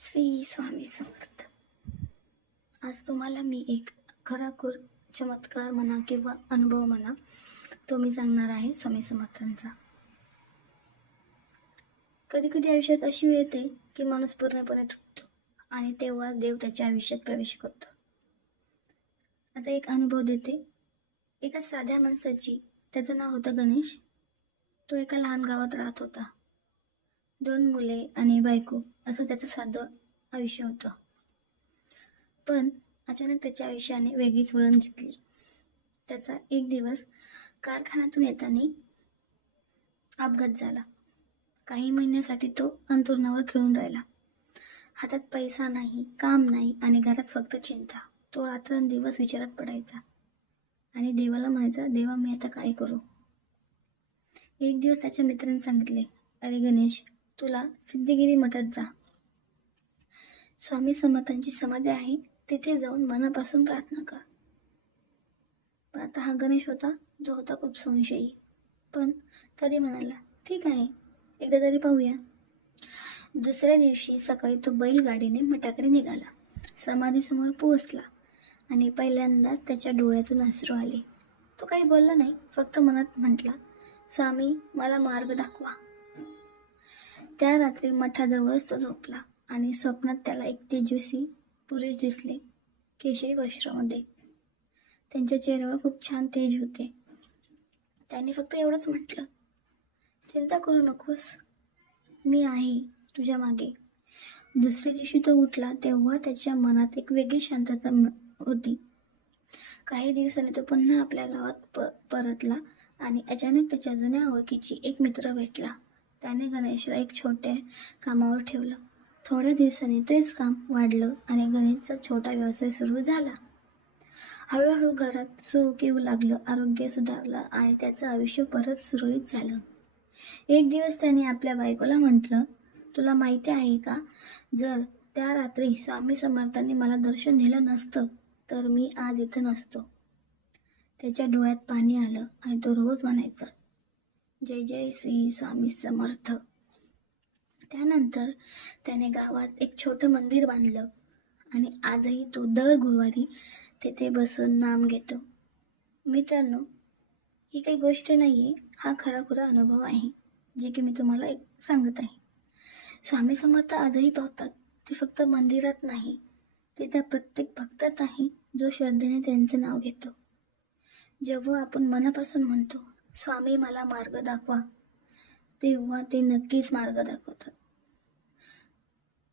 श्री स्वामी समर्थ. आज तुम्हाला मी एक खराखुर चमत्कार म्हणा किंवा अनुभव म्हणा तो मी सांगणार आहे स्वामी समर्थांचा. कधी कधी आयुष्यात अशी वेळ येते की माणूस पूर्णपणे तुटतो आणि तेव्हा देव त्याच्या आयुष्यात प्रवेश करतो. आता एक अनुभव देते. एका साध्या माणसाची, त्याचं नाव होतं गणेश. तो एका लहान गावात राहत होता. 2 मुले आणि बायको असं त्याचं साधं आयुष्य होतं. पण अचानक त्याच्या आयुष्याने वेगळीच वळण घेतली. त्याचा एक दिवस कारखान्यातून येताना अपघात झाला. काही महिन्यासाठी तो अंथरुणावर खिळून राहिला. हातात पैसा नाही, काम नाही आणि घरात फक्त चिंता. तो रात्रंदिवस विचारात पडायचा आणि देवाला म्हणायचा, देवा मी आता काय करू. एक दिवस त्याच्या मित्राने सांगितले, अरे गणेश, तुला सिद्धगिरी मठात जा. स्वामी समर्थांची समाधी आहे, तिथे जाऊन मनापासून प्रार्थना कर. पण आता हा गणेश होता, जो होता खूप संशयी, पण तरी म्हणाला, ठीक आहे, एकदा तरी पाहूया. दुसऱ्या दिवशी सकाळी तो बैलगाडीने मठाकडे निघाला. समाधीसमोर पोहोचला आणि पहिल्यांदाच त्याच्या डोळ्यातून अश्रू आले. तो काही बोलला नाही, फक्त मनात म्हटला, स्वामी मला मार्ग दाखवा. त्या रात्री मठाजवळच तो झोपला आणि स्वप्नात त्याला एक तेजस्वी पुरुष दिसले, केशरी वस्त्रामध्ये. त्यांच्या चेहऱ्यावर खूप छान तेज होते. त्याने फक्त एवढंच म्हटलं, चिंता करू नकोस, मी आहे तुझ्या मागे. दुसऱ्या दिवशी तो उठला तेव्हा त्याच्या मनात एक वेगळी शांतता होती. काही दिवसांनी तो पुन्हा आपल्या गावात परतला आणि अचानक त्याच्या जुन्या ओळखीची एक मित्र भेटला. त्याने गणेशला एक छोट्या कामावर ठेवलं. थोड्या दिवसांनी तेच काम वाढलं आणि गणेशचा छोटा व्यवसाय सुरू झाला. हळूहळू घरात सुख येऊ लागलं, आरोग्य सुधारलं आणि त्याचं आयुष्य परत सुरळीत झालं. एक दिवस त्याने आपल्या बायकोला म्हटलं, तुला माहिती आहे का, जर त्या रात्री स्वामी समर्थांनी मला दर्शन दिलं नसतं तर मी आज इथं नसतो. त्याच्या डोळ्यात पाणी आलं आणि तो रोज म्हणायचा, जय जय श्री स्वामी समर्थ. त्यानंतर त्याने गावात एक छोटं मंदिर बांधलं आणि आजही तो दर गुरुवारी तिथे बसून नाम घेतो. मित्रांनो, ही काही गोष्ट नाही आहे, हा खराखुरा अनुभव आहे जे की मी तुम्हाला सांगत आहे. स्वामी समर्थ आजही पावतात. ते फक्त मंदिरात नाही, ते त्या प्रत्येक भक्तात आहे जो श्रद्धेने त्यांचं नाव घेतो. जेव्हा आपण मनापासून म्हणतो, स्वामी मला मार्ग दाखवा, तेव्हा ते नक्कीच मार्ग दाखवतात.